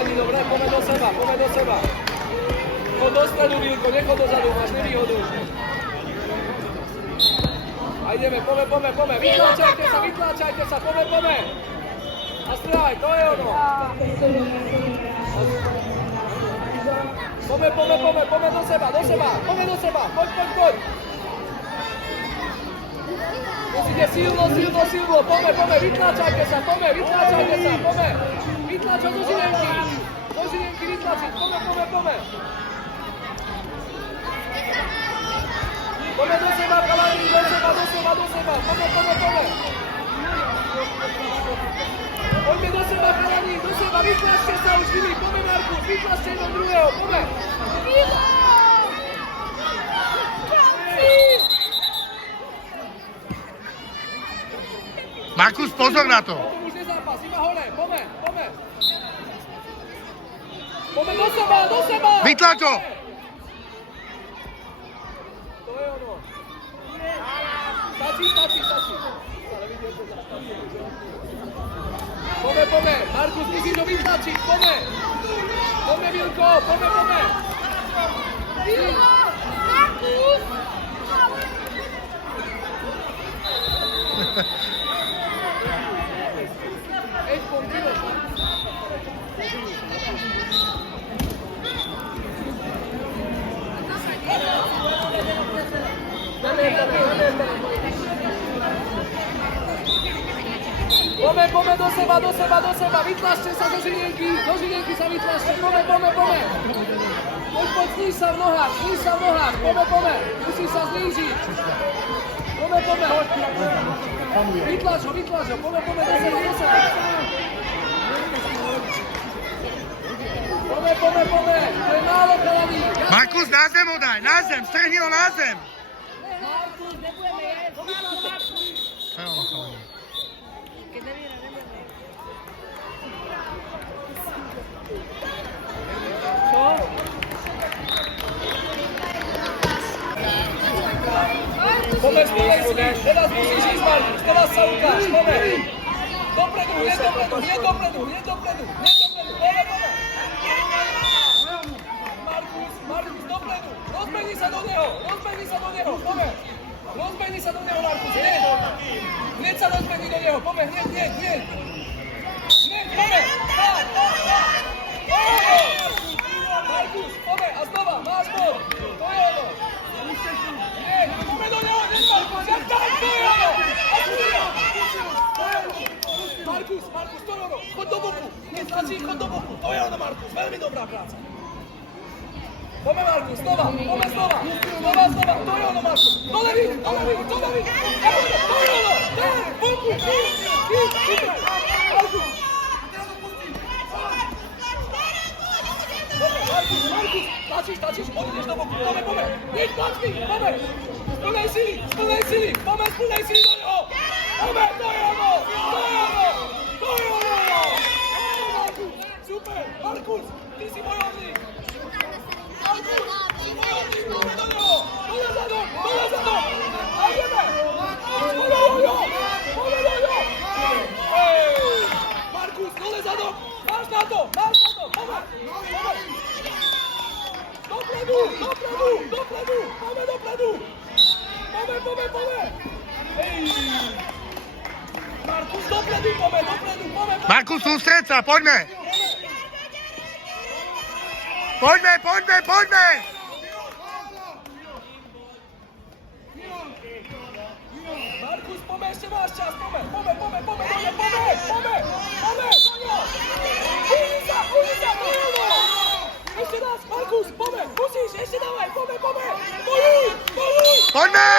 chalani, dobre, poďme do seba, poďme do seba. Chod do stredu, Vilko, nechod dozadu, máš nevýhodu. A ideme, poďme, vytláčajte sa, poďme. A strieľaj, to je ono. Poďme do seba, poď. Musíte silno, poďme, vytláčajte sa, poďme. Vytláčať do žilienky vytlačiť, poďme. Poďme do seba, chalani, do seba, poďme. Poďme do seba, chalani, vytlačte sa už, Filip, poďme Markus, vytlačte jeden druhého, poďme. Markus, pozor na to. Už nezápas, iba hore, poďme. Poďme do seba. Vytlač ho. To je ono. Stačí. Poďme. Markus, musíš ho vytlačiť, poďme. Poďme, Vilko, poďme. Markus! Poďme do seba, vytlačte sa do žilienky sa vytlačte, poďme. Poď, sníž sa v nohách, poďme, musíš sa znížiť. Poďme. Vytlač ho, poďme do seba. Poďme, to je málo, chalani. Markus, na zem ho daj, strhni ho na zem. Markus, nebudeme jesť, málo Markus. To je ono, chalani. Keď nevíra, nebudeme jesť. Čo? Poďme spolej si, teraz musíš ísť, Markus, teraz sa ukáž, poďme. Dopredu, nie dopredu. Poďme. Markus, dopredu, rozbehni sa do neho, poďme. Rozbehni sa do neho, Markus, hneď sa rozbehni do neho, poďme, hneď. Poďme, Markus, poďme, a znova, máš bod, to je ono. Poďme do neho, Markus, to je ono. Markus, to je ono, choď do boku, to je ono, Markus, veľmi dobrá práca. Poďme, Markus, znova, to je ono, Markus, dole vid, to je ono, boku, Markus. Markus, tlačíš, odídeš do boku, poďme, hneď tlačky, poďme, z plnej sily, poďme z plnej sily do neho, poďme, to je ono, Markus, super, Markus, ty si bojovník. Poďme do neho, dole zadom, a ideme, poďme do neho. Markus, dole zadom, máš na to, poďme. Dopredu, poďme dopredu. Poďme. Markus, dopredu, poďme. Markus, sústreď sa, poďme. Markus, poďme, ešte máš čas, poďme. Ulica, ešte raz, Markus, poďme, musíš, ešte dávaj, poďme. Bojuj. Poďme.